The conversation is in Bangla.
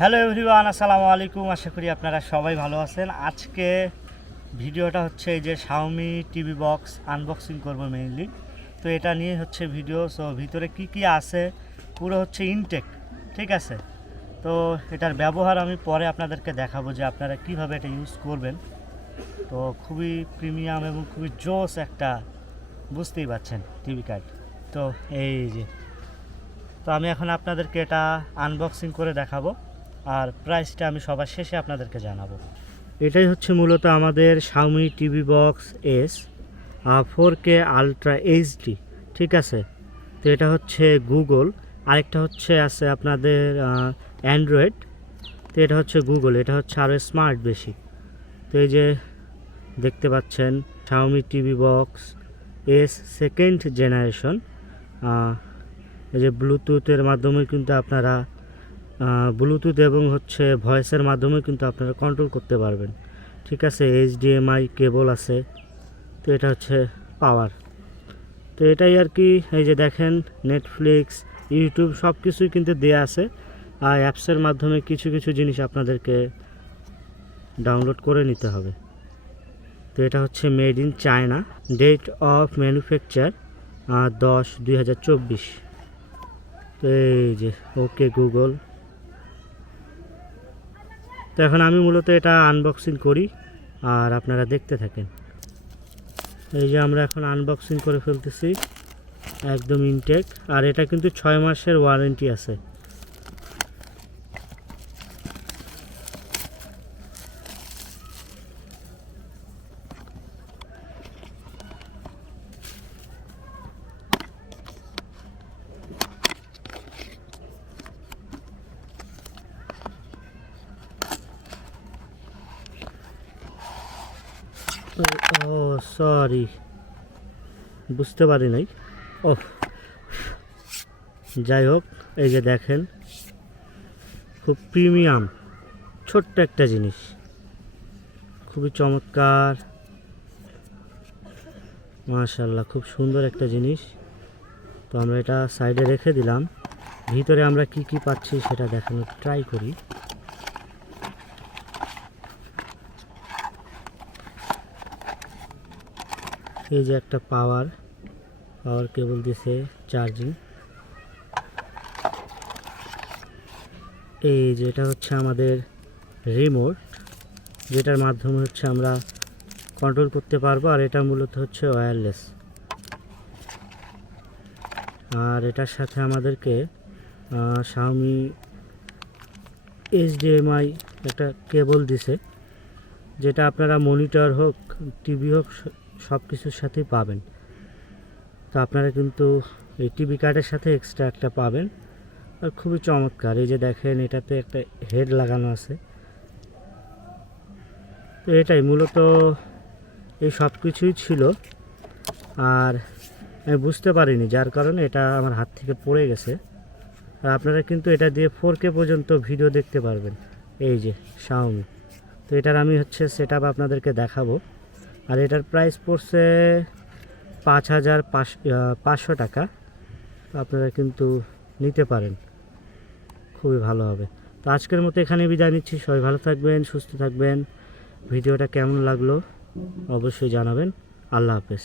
হ্যালো এভরিওয়ান, আসসালামু আলাইকুম। আশা করি আপনারা সবাই ভালো আছেন। আজকে ভিডিওটা হচ্ছে এই যে শাওমি টিভি বক্স আনবক্সিং করব মেইনলি। তো এটা নিয়ে হচ্ছে ভিডিও। সো ভিতরে কি কি আছে পুরো হচ্ছে ইনটেক, ঠিক আছে। তো এটার ব্যবহার আমি পরে আপনাদেরকে দেখাবো যে আপনারা কিভাবে এটা ইউজ করবেন। তো খুবই প্রিমিয়াম এবং খুবই জোস একটা, বুঝতেই পারছেন, টিভি কার্ড। তো এই যে, তো আমি এখন আপনাদেরকে এটা আনবক্সিং করে দেখাবো, আর প্রাইসটা আমি সবার শেষে আপনাদেরকে জানাবো। এটাই হচ্ছে মূলত আমাদের Xiaomi TV box S 4K ultra HD, ঠিক আছে। তো এটা হচ্ছে গুগল, আরেকটা হচ্ছে আছে আপনাদের অ্যান্ড্রয়েড। তো এটা হচ্ছে গুগল, এটা হচ্ছে আরও স্মার্ট বেশি। তো এই যে দেখতে পাচ্ছেন Xiaomi TV box S second generation. এই যে ব্লুটুথের মাধ্যমে কিন্তু আপনারা ব্লুটুথ এবং হচ্ছে ভয়েসের মাধ্যমে কিন্তু আপনারা কন্ট্রোল করতে পারবেন, ঠিক আছে। HDMI কেবল আছে। তো এটা হচ্ছে পাওয়ার। তো এটাই আর কি। এই যে দেখেন নেটফ্লিক্স, ইউটিউব সব কিছুই কিন্তু দেয়া আছে, আর অ্যাপসের মাধ্যমে কিছু কিছু জিনিস আপনাদেরকে ডাউনলোড করে নিতে হবে। তো এটা হচ্ছে made in China, date of manufacture 10/2024। তো এই যে ওকে গুগল। তো এখন আমি মূলত এটা আনবক্সিং করি আর আপনারা দেখতে থাকেন। এই যে আমরা এখন আনবক্সিং করে ফেলতেছি, একদম ইনটেক। আর এটা কিন্তু 6 মাসের ওয়ারেন্টি আছে। ও সরি, বুঝতে পারি নাই। ও যাই হোক, এই যে দেখেন খুব প্রিমিয়াম ছোট্ট একটা জিনিস, খুবই চমৎকার, মাশাআল্লাহ, খুব সুন্দর একটা জিনিস। তো আমরা এটা সাইডে রেখে দিলাম। ভিতরে আমরা কি কি পাচ্ছি সেটা দেখানোর ট্রাই করি। এই যে একটা পাওয়ার কেবল দিছে, চার্জিং। এই যে এটা হচ্ছে আমাদের রিমোট, যেটার মাধ্যমে হচ্ছে আমরা কন্ট্রোল করতে পারবো। আর এটা মূলত হচ্ছে ওয়্যারলেস। আর এটার সাথে আমাদেরকে শাওমি HDMI একটা কেবল দিছে, যেটা আপনারা মনিটর হোক, টিভি হোক, সব কিছুর সাথেই পাবেন। তো আপনারা কিন্তু এই টিভি কার্ডের সাথে এক্সট্রা একটা পাবেন। আর খুবই চমৎকার। এই যে দেখেন এটাতে একটা হেড লাগানো আছে। তো এটাই মূলত, এই সব কিছুই ছিল। আর আমি বুঝতে পারিনি, যার কারণে এটা আমার হাত থেকে পড়ে গেছে। আর আপনারা কিন্তু এটা দিয়ে 4K পর্যন্ত ভিডিও দেখতে পারবেন। এই যে শাওমি। তো এটার আমি হচ্ছে সেটআপ আপনাদেরকে দেখাবো। আর এটার প্রাইস পড়ছে 5,500 টাকা। তো আপনারা কিন্তু নিতে পারেন, খুবই ভালো হবে। তো আজকের মতো এখানে বিদায় নিচ্ছি। সবাই ভালো থাকবেন, সুস্থ থাকবেন। ভিডিওটা কেমন লাগলো অবশ্যই জানাবেন। আল্লাহ হাফেজ।